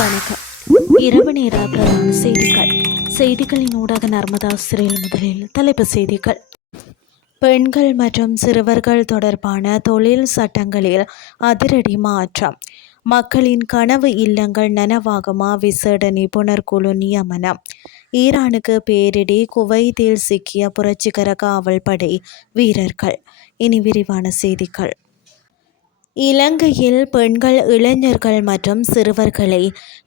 வணக்கம். இரவு நேர பிரதான செய்திகள். செய்திகளின் ஊடாக நர்மதா சிறையில். முதலில் தலைப்புச் செய்திகள். பெண்கள் மற்றும் சிறுவர்கள் தொடர்பான தொழில் சட்டங்களில் அதிரடி மாற்றம். மக்களின் கனவு இல்லங்கள் நனவாகுமா? விசேட நிபுணர் குழு நியமனம். ஈரானுக்கு பேரிடி, குவைத்தில் சிக்கிய புரட்சிகர காவல் படை வீரர்கள். இனி விரிவான செய்திகள். இலங்கையில் பெண்கள், இளைஞர்கள் மற்றும் சிறுவர்களை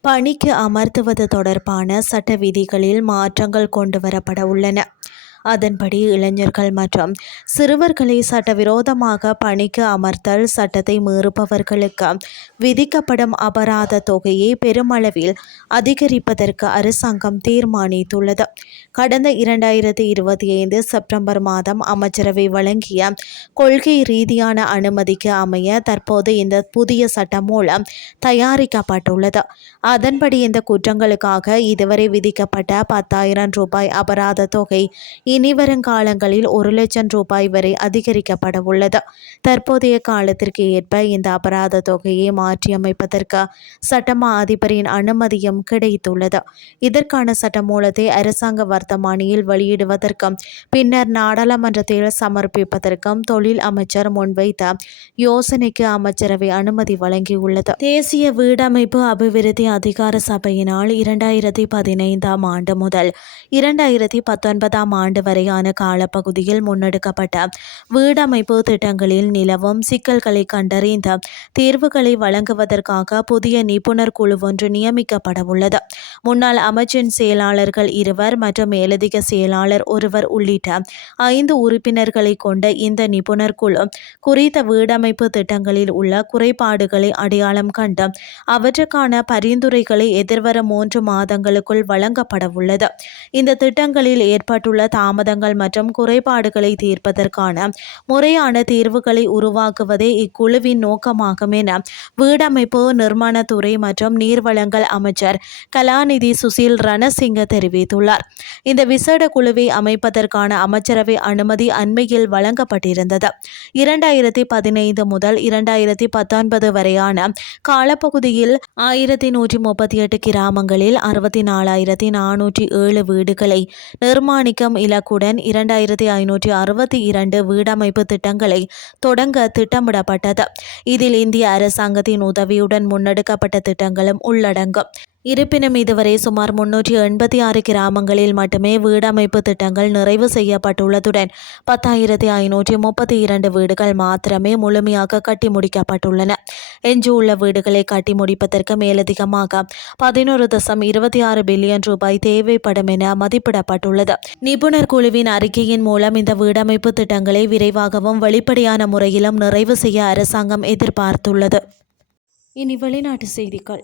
பணிக்கு அமர்த்துவது தொடர்பான சட்ட விதிகளில் மாற்றங்கள் கொண்டுவரப்பட உள்ளன. அதன்படி இளைஞர்கள் மற்றும் சிறுவர்களை சட்டவிரோதமாக பணிக்கு அமர்த்தல் சட்டத்தை மீறுபவர்களுக்கு விதிக்கப்படும் அபராத தொகையை பெருமளவில் அதிகரிப்பதற்கு அரசாங்கம் தீர்மானித்துள்ளது. கடந்த 2025 செப்டம்பர் மாதம் அமைச்சரவை வழங்கிய கொள்கை ரீதியான அனுமதிக்கு அமைய தற்போது இந்த புதிய சட்டம் மூலம் தயாரிக்கப்பட்டுள்ளது. அதன்படி இந்த குற்றங்களுக்காக இதுவரை விதிக்கப்பட்ட 10,000 ரூபாய் அபராத தொகை இனி வருங்காலங்களில் 1 லட்சம் ரூபாய் வரை அதிகரிக்கப்பட உள்ளது. தற்போதைய காலத்திற்கு ஏற்ப இந்த அபராத தொகையை மாற்றியமைப்பதற்கு சட்டமா அதிபரின் அனுமதியும் கிடைத்துள்ளது. இதற்கான சட்டமூலத்தை அரசாங்க வர்த்தமானியில் வெளியிடுவதற்கும் பின்னர் நாடாளுமன்றத்தில் சமர்ப்பிப்பதற்கும் தொழில் அமைச்சர் முன்வைத்த யோசனைக்கு அமைச்சரவை அனுமதி வழங்கியுள்ளது. தேசிய வீடமைப்பு அபிவிருத்தி அதிகார சபையினால் 2015 ஆண்டு முதல் 2019 ஆண்டு வரையான காலப்பகுதியில் முன்னெடுக்கப்பட்ட வீடமைப்பு திட்டங்களில் நிலவும் சிக்கல்களை கண்டறிந்து தீர்வுகளை வழங்குவதற்காக புதிய நிபுணர் குழு ஒன்று நியமிக்கப்பட உள்ளது. முன்னாள் அமைச்சின் செயலாளர்கள் 2 மற்றும் மேலதிக செயலாளர் 1 உள்ளிட்ட 5 உறுப்பினர்களை கொண்ட இந்த நிபுணர் குழு குறித்த வீடமைப்பு திட்டங்களில் உள்ள குறைபாடுகளை அடையாளம் கண்டு அவற்றுக்கான பரிந்துரைகளை எதிர்வரும் 3 மாதங்களுக்குள் வழங்கப்பட உள்ளது. இந்த திட்டங்களில் ஏற்பட்டுள்ள தாமதங்கள் மற்றும் குறைபாடுகளை தீர்ப்பதற்கான முறையான தீர்வுகளை உருவாக்குவதே இக்குழுவின் நோக்கமாகும் என வீடமைப்பு, நிர்மாணத்துறை மற்றும் நீர்வளங்கள் அமைச்சர் கலாநிதி சுசில் ரணசிங்க தெரிவித்துள்ளார். இந்த விசேட குழுவை அமைப்பதற்கான அமைச்சரவை அனுமதி அண்மையில் வழங்கப்பட்டிருந்தது. 2015 முதல் 2019 வரையான காலப்பகுதியில் 1138 கிராமங்களில் 64,407 வீடுகளை நிர்மாணிக்கும் இலக்குடன் 2,562 வீடமைப்பு திட்டங்களை தொடங்க திட்டமிடப்பட்டது. இதில் இந்திய அரசாங்கத்தின் உதவியுடன் முன்னெடுக்கப்பட்ட திட்டங்களும் உள்ளடங்கும். இருப்பினும் இதுவரை சுமார் 386 கிராமங்களில் மட்டுமே வீடமைப்பு திட்டங்கள் நிறைவு செய்யப்பட்டுள்ளதுடன் 10,532 வீடுகள் மாத்திரமே முழுமையாக கட்டி முடிக்கப்பட்டுள்ளன. எஞ்சியுள்ள வீடுகளை கட்டி முடிப்பதற்கு மேலதிகமாக 11.26 பில்லியன் ரூபாய் தேவைப்படும் என மதிப்பிடப்பட்டுள்ளது. நிபுணர் குழுவின் அறிக்கையின் மூலம் இந்த வீடமைப்பு திட்டங்களை விரைவாகவும் வெளிப்படையான முறையிலும் நிறைவு செய்ய அரசாங்கம் எதிர்பார்த்துள்ளது. இனி வெளிநாட்டு செய்திகள்.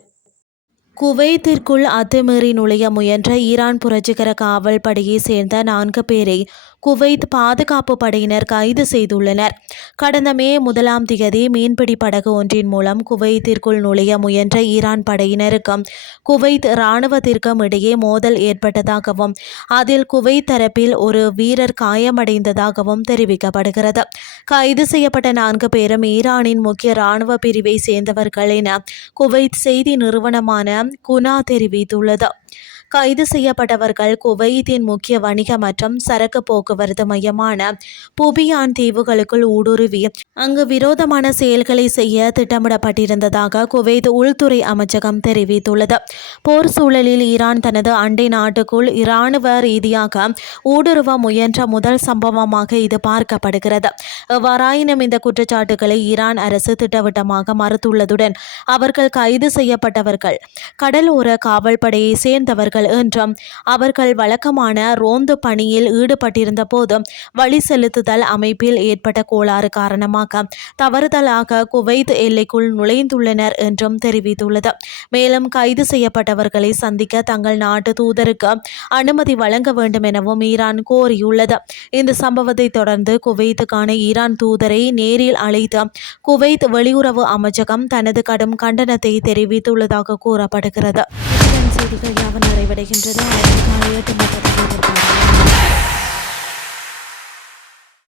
குவைத்திற்குள் அத்துமீறி நுழைய முயன்ற ஈரான் புரட்சிகர காவல் படையை சேர்ந்த 4 பேரை குவைத் பாதுகாப்பு படையினர் கைது செய்துள்ளனர். கடந்த மே 1 மீன்பிடி படகு ஒன்றின் மூலம் குவைத்திற்குள் நுழைய முயன்ற ஈரான் படையினருக்கும் குவைத் இராணுவத்திற்கும் இடையே மோதல் ஏற்பட்டதாகவும் அதில் குவைத் தரப்பில் ஒரு வீரர் காயமடைந்ததாகவும் தெரிவிக்கப்படுகிறது. கைது செய்யப்பட்ட 4 பேரும் ஈரானின் முக்கிய இராணுவ பிரிவை சேர்ந்தவர்கள் என குவைத் செய்தி நிறுவனமான குனா தெரிவித்துள்ளது. கைது செய்யப்பட்டவர்கள் குவைத்தின் முக்கிய வணிக மற்றும் சரக்கு போக்குவரத்து மையமான புபியான் தீவுகளுக்குள் ஊடுருவி அங்கு விரோதமான செயல்களை செய்ய திட்டமிடப்பட்டிருந்ததாக குவைத் உள்துறை அமைச்சகம் தெரிவித்துள்ளது. போர் சூழலில் ஈரான் தனது அண்டை நாட்டுக்குள் இராணுவ ரீதியாக ஊடுருவ முயன்ற முதல் சம்பவமாக இது பார்க்கப்படுகிறது. எவ்வாறாயினும் இந்த குற்றச்சாட்டுகளை ஈரான் அரசு திட்டவட்டமாக மறுத்துள்ளதுடன் அவர்கள் கைது செய்யப்பட்டவர்கள் கடலோர காவல்படையை சேர்ந்தவர்கள் என்றும் அவர்கள் வழக்கமான ரோந்து பணியில் ஈடுபட்டிருந்த போது வழி செலுத்துதல் அமைப்பில் ஏற்பட்ட கோளாறு காரணமாக தவறுதலாக குவைத் எல்லைக்குள் நுழைந்துள்ளனர் என்றும் தெரிவித்துள்ளது. மேலும் கைது செய்யப்பட்டவர்களை சந்திக்க தங்கள் நாட்டு தூதருக்கு அனுமதி வழங்க வேண்டும் எனவும் ஈரான் கோரியுள்ளது. இந்த சம்பவத்தை தொடர்ந்து குவைத்துக்கான ஈரான் தூதரை நேரில் அழைத்து குவைத் வெளியுறவு அமைச்சகம் தனது கடும் கண்டனத்தை தெரிவித்துள்ளதாக கூறப்படுகிறது. செய்திகள் யாவும் நிறைவடைகின்றது. காலை 8